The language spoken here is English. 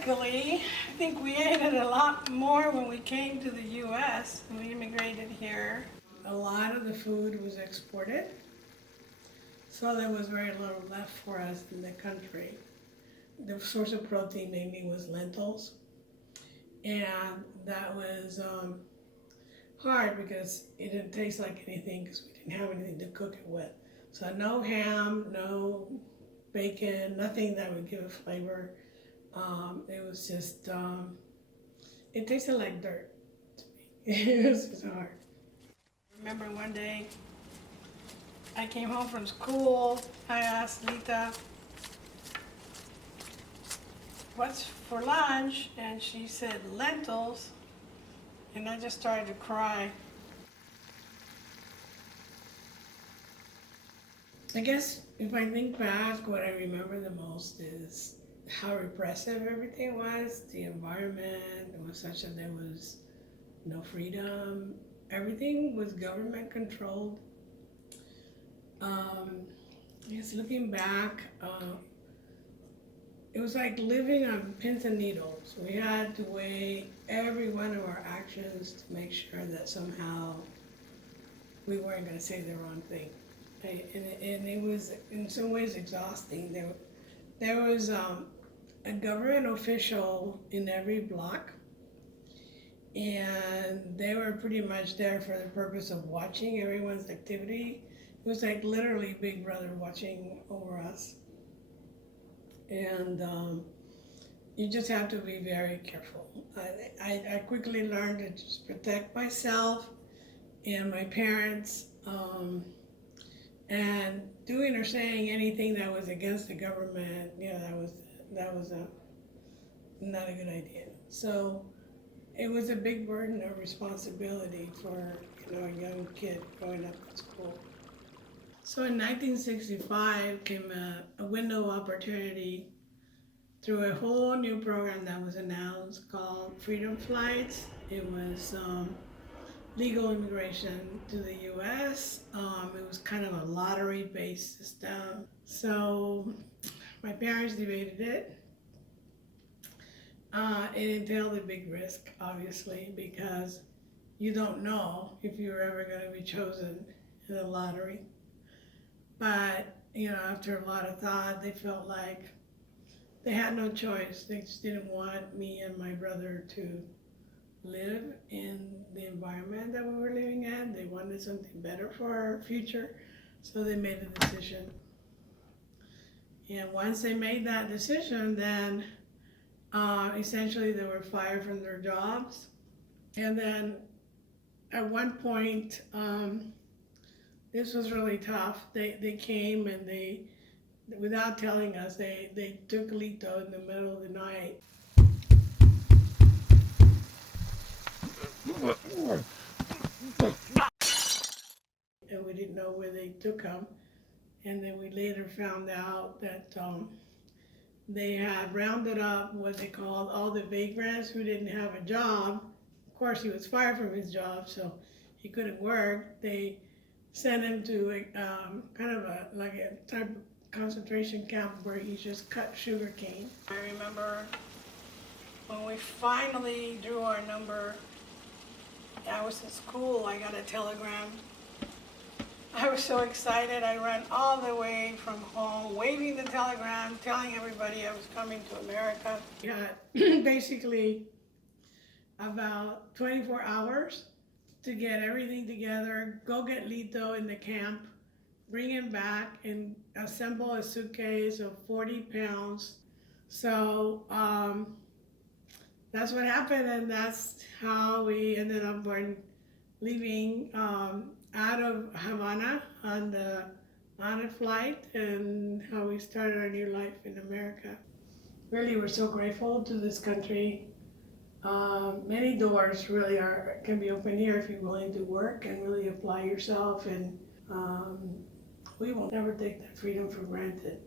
Ironically, I think we ate it a lot more when we came to the U.S. when we immigrated here. A lot of the food was exported, so there was very little left for us in the country. The source of protein mainly was lentils, and that was hard because it didn't taste like anything because we didn't have anything to cook it with. So no ham, no bacon, nothing that would give a flavor. It was just, it tasted like dirt to me. It was just hard. I remember one day I came home from school, I asked Lita, what's for lunch? And she said lentils, and I just started to cry. I guess if I think back, what I remember the most is how repressive everything was. The environment was such that there was no freedom. Everything was government controlled. I guess looking back, it was like living on pins and needles. We had to weigh every one of our actions to make sure that somehow we weren't going to say the wrong thing. And it was in some ways exhausting. There was a government official in every block, and they were pretty much there for the purpose of watching everyone's activity. It was like literally Big Brother watching over us. And you just have to be very careful. I quickly learned to just protect myself and my parents, and doing or saying anything that was against the government, that was not a good idea. So it was a big burden of responsibility for a young kid growing up in school. So in 1965 came a window of opportunity through a whole new program that was announced called Freedom Flights. It was legal immigration to the U.S. It was kind of a lottery-based system. So my parents debated it. It entailed a big risk, obviously, because you don't know if you're ever going to be chosen in the lottery. But, after a lot of thought, they felt like they had no choice. They just didn't want me and my brother to live in the environment that we were living in. They wanted something better for our future, so they made a decision. And once they made that decision, then essentially they were fired from their jobs. And then at one point, this was really tough. They came and they, without telling us, they took Lito in the middle of the night. And we didn't know where they took him. And then we later found out that they had rounded up what they called all the vagrants who didn't have a job. Of course, he was fired from his job, so he couldn't work. They sent him to kind of a type of concentration camp where he just cut sugar cane. I remember when we finally drew our number, I was in school, I got a telegram. I was so excited, I ran all the way from home, waving the telegram, telling everybody I was coming to America. We had basically about 24 hours to get everything together, go get Lito in the camp, bring him back, and assemble a suitcase of 40 pounds. So that's what happened, and that's how we ended up leaving out of Havana on a flight, and how we started our new life in America. Really, we're so grateful to this country. Many doors really can be open here if you're willing to work and really apply yourself, and we will never take that freedom for granted.